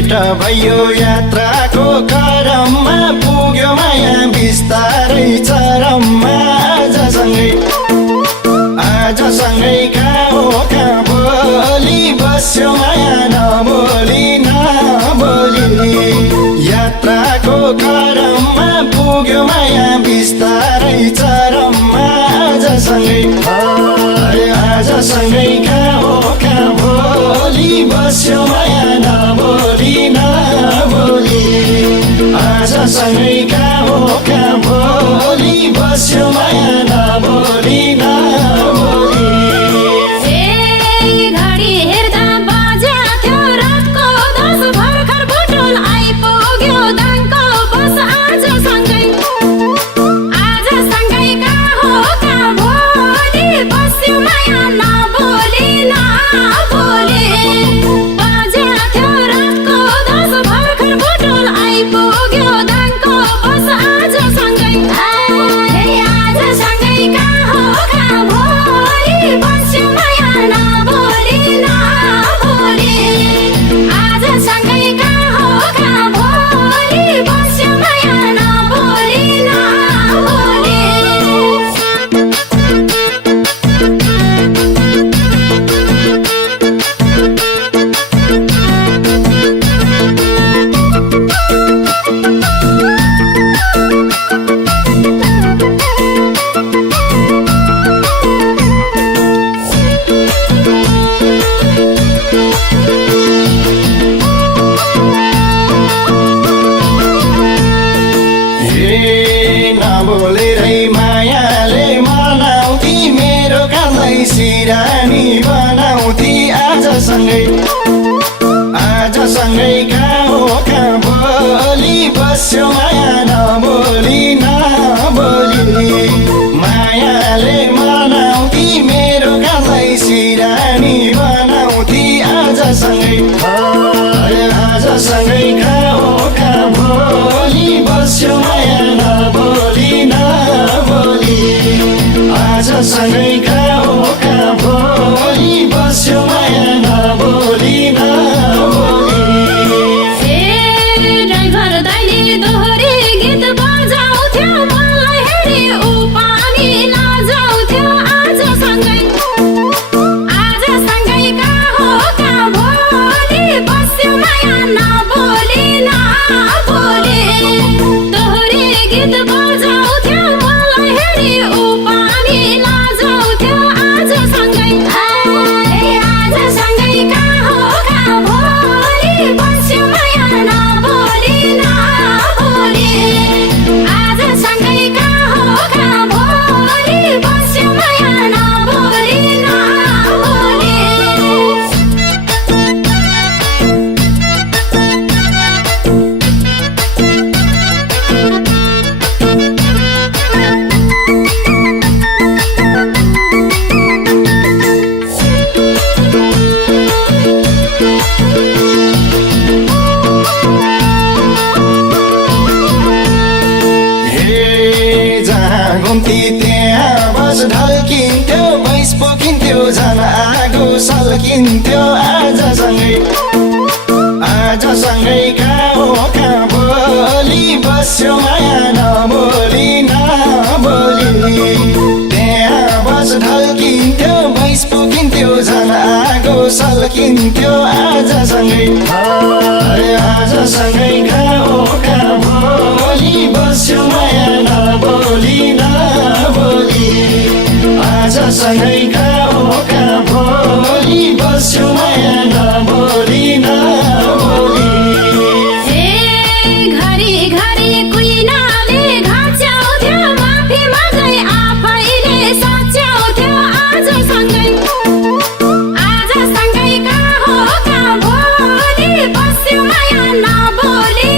भेट भयो यात्राको क्रममा पुग्यो माया बिस्तारै चरममा आजसँगै कहाँ भोलि बस्यो माया नबोली यात्राको क्रममा पुग्यो माया बिस्तारै चरममा आजसँगै कहाँ भोलि बस्यो माया नबोली आजसँगै कहाँ भोलि बस्यो माया नबोली नबोलेरै मायाले मनाउँथी मेरो कालै सिरानी बनाउँथी आजसँगै कहाँ भोलि बस्यो माया नबोली मायाले मनाउँथी मेरो कालै सिरानी बनाउँथी आजसँगै कहाँ भोलि बस्यो माया आजसँगै कहाँ भोलि बस्यो माया नबोली ड्राइभर दाइले दोहोरी गीत बजाउँथ्यो मलाई हेरी ऊ पनि नजाउँथ्यो आजसँगै कहाँ भोलि बस्यो माया नबोली दोहोरी गीत बजाउँथ्यो मलाई हेरी ऊ पनि नजाउँथ्यो आजसँगै कहाँ भोलि बस्यो माया नबोली आजसँगै कहाँ भोलि बस्यो माया नबोली घुम्ती त्यहाँ बस ढल्किन्थ्यो भैँस पोखिन्थ्यो झन् आगो सल्किन्थ्यो आजसँगै कहाँ भोलि बस्यो माया नबोली त्यहाँ बस ढल्किन्थ्यो भैँस पोखिन्थ्यो झन् आगो सल्किन्थ्यो आजसँगै कहाँ भोलि बस्यो माया नबोली आजसँगै कहाँ भोलि बस्यो माया नबोली घरी कुइनाले घाच्याउँथ्यो माफी मागै आफैले सच्याउँथ्यो आजसँगै कहाँ भोलि बस्यो माया नबोली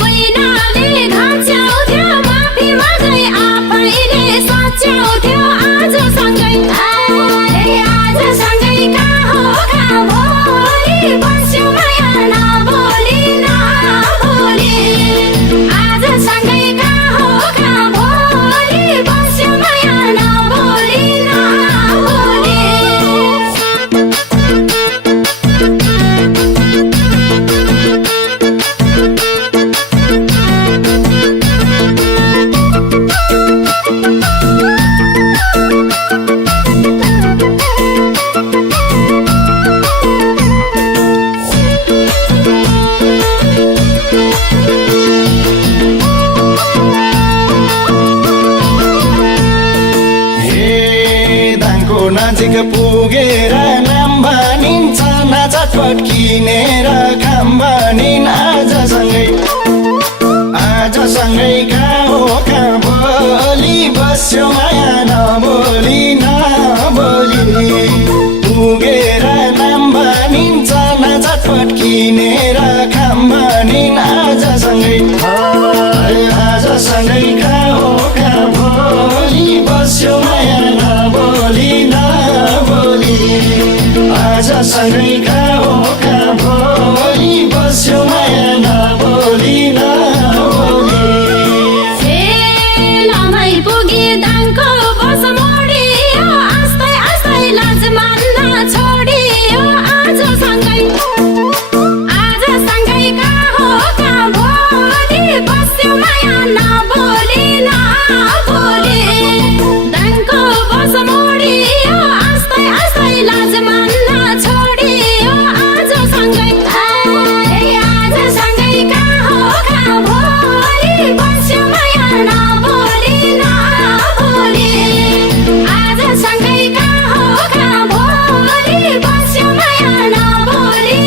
कुइनाले घाच्याउँथ्यो माफी मागै आफैले सच्याउँथ्यो आजसँगै कहाँ भोलि बस्यो माया नबोली आजसँगै कहाँ भोलि बस्यो माया नबोली नजिक पुगेर नाम भनिन्छ नाचटपट किनेर खाम भनिन् आजसँगै कहाँ हो कहाँ भोलि बस्यो माया नबोली पुगेर नाम भनिन्छ नाचटपट किनेर खाम भनिन् आजसँगै कहाँ हो कहाँ भोलि बस्यो माया नबोली आजसँगै कहाँ हो कहाँ भोलि बस्यो माया नबोली सेलामै पुगी दाङको बस मोडियो आस्तै आस्तै लाज मान्न छोडियो आजसँगै कहाँ हो कहाँ भोलि बस्यो माया नबोली दाङको बस मोडियो आस्तै आस्तै लाज मान्न छोडियो आजसँगै कहाँ हो कहाँ भोलि बस्यो माया नबोली आजसँगै कहाँ हो कहाँ भोलि बस्यो माया नबोली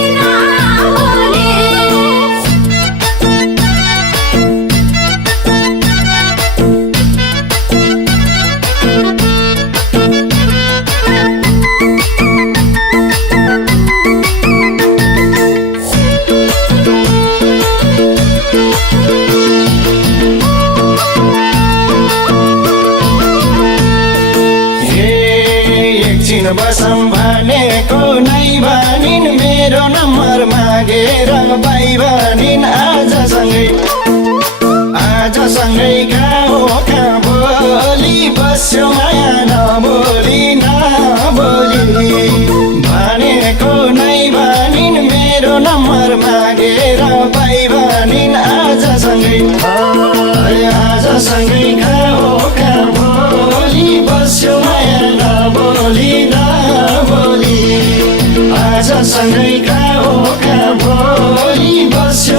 एकछिन बसम भनेको नै भनिन् मेरो नम्बर मागेर बाई भनिन् आजसँगै कहाँ हो कहाँ भोलि बस्यो माया नबोली भनेको नै भनिन् मेरो नम्बर मागेर बाई भनिन् आजसँगै कहाँ हो कहाँ भोलि बस्यो माया नबोली आजसँगै कहाँ हो कहाँ भोलि बस्यो